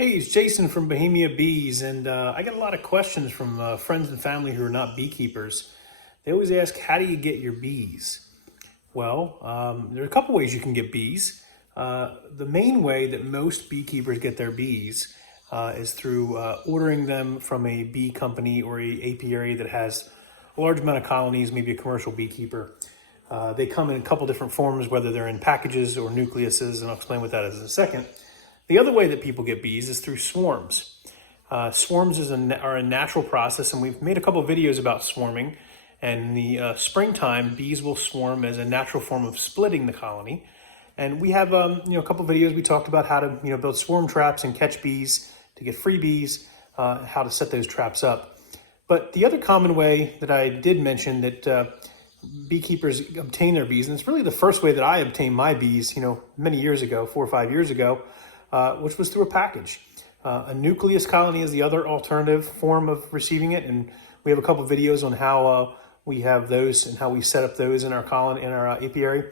Hey, it's Jason from Bohemia Bees, and I get a lot of questions from friends and family who are not beekeepers. They always ask, how do you get your bees? Well, there are a couple ways you can get bees. The main way that most beekeepers get their bees is through ordering them from a bee company or a apiary that has a large amount of colonies, maybe a commercial beekeeper. They come in a couple different forms, whether they're in packages or nucleuses, and I'll explain what that is in a second. The other way that people get bees is through swarms. Swarms are a natural process, and we've made a couple of videos about swarming. And in the springtime, bees will swarm as a natural form of splitting the colony. And we have a couple of videos we talked about how to build swarm traps and catch bees to get free bees, how to set those traps up. But the other common way that I did mention that beekeepers obtain their bees, and it's really the first way that I obtained my bees, many years ago, 4 or 5 years ago, which was through a package. A nucleus colony is the other alternative form of receiving it, and we have a couple of videos on how we have those and how we set up those in our colony, in our apiary.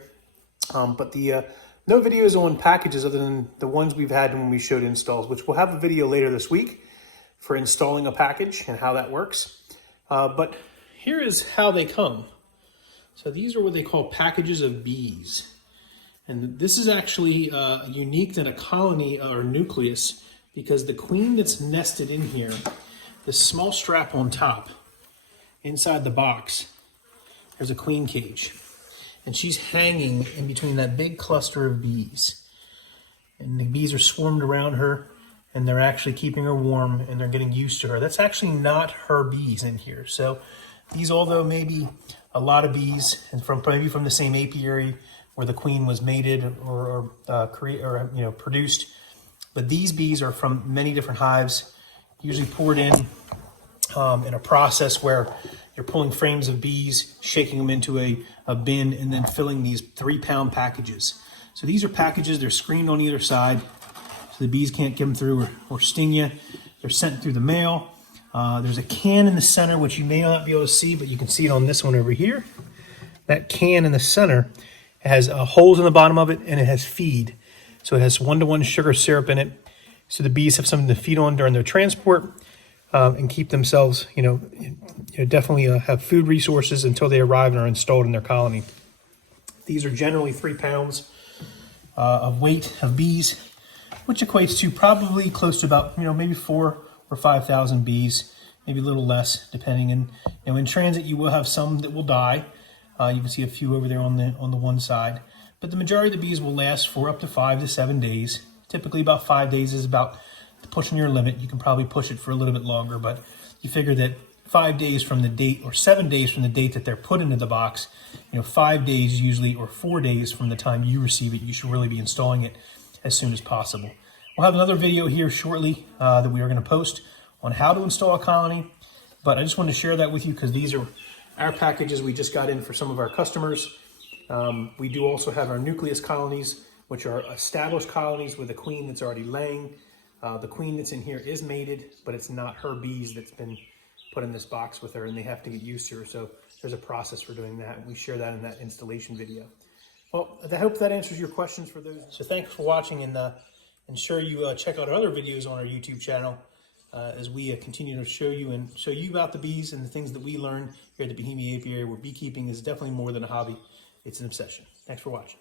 But no videos on packages other than the ones we've had when we showed installs, which we'll have a video later this week for installing a package and how that works. But here is how they come. So these are what they call packages of bees. And this is actually unique than a colony or nucleus because the queen that's nested in here, this small strap on top, inside the box, there's a queen cage. And she's hanging in between that big cluster of bees. And the bees are swarmed around her, and they're actually keeping her warm, and they're getting used to her. That's actually not her bees in here. So these, although maybe a lot of bees, and maybe from the same apiary, where the queen was mated or produced. But these bees are from many different hives, usually poured in a process where you're pulling frames of bees, shaking them into a bin, and then filling these 3-pound packages. So these are packages, they're screened on either side, so the bees can't get them through or sting you. They're sent through the mail. There's a can in the center, which you may not be able to see, but you can see it on this one over here. That can in the center has holes in the bottom of it, and it has feed. So it has 1-to-1 sugar syrup in it. So the bees have something to feed on during their transport and keep themselves, definitely have food resources until they arrive and are installed in their colony. These are generally 3 pounds of weight of bees, which equates to probably close to about, maybe 4,000 or 5,000 bees, maybe a little less, depending. And in transit, you will have some that will die. You can see a few over there on the one side. But the majority of the bees will last for up to 5 to 7 days. Typically about 5 days is about pushing your limit. You can probably push it for a little bit longer, but you figure that 5 days from the date or 7 days from the date that they're put into the box, 5 days usually, or 4 days from the time you receive it, you should really be installing it as soon as possible. We'll have another video here shortly that we are going to post on how to install a colony, but I just wanted to share that with you because these are our packages we just got in for some of our customers. We do also have our nucleus colonies, which are established colonies with a queen that's already laying. The queen that's in here is mated, but it's not her bees that's been put in this box with her, and they have to get used to her. So there's a process for doing that, and we share that in that installation video. Well, I hope that answers your questions for those. So thanks for watching, and sure you check out our other videos on our YouTube channel. As we continue to show you about the bees and the things that we learn here at the Bohemia Apiary, where beekeeping is definitely more than a hobby. It's an obsession. Thanks for watching.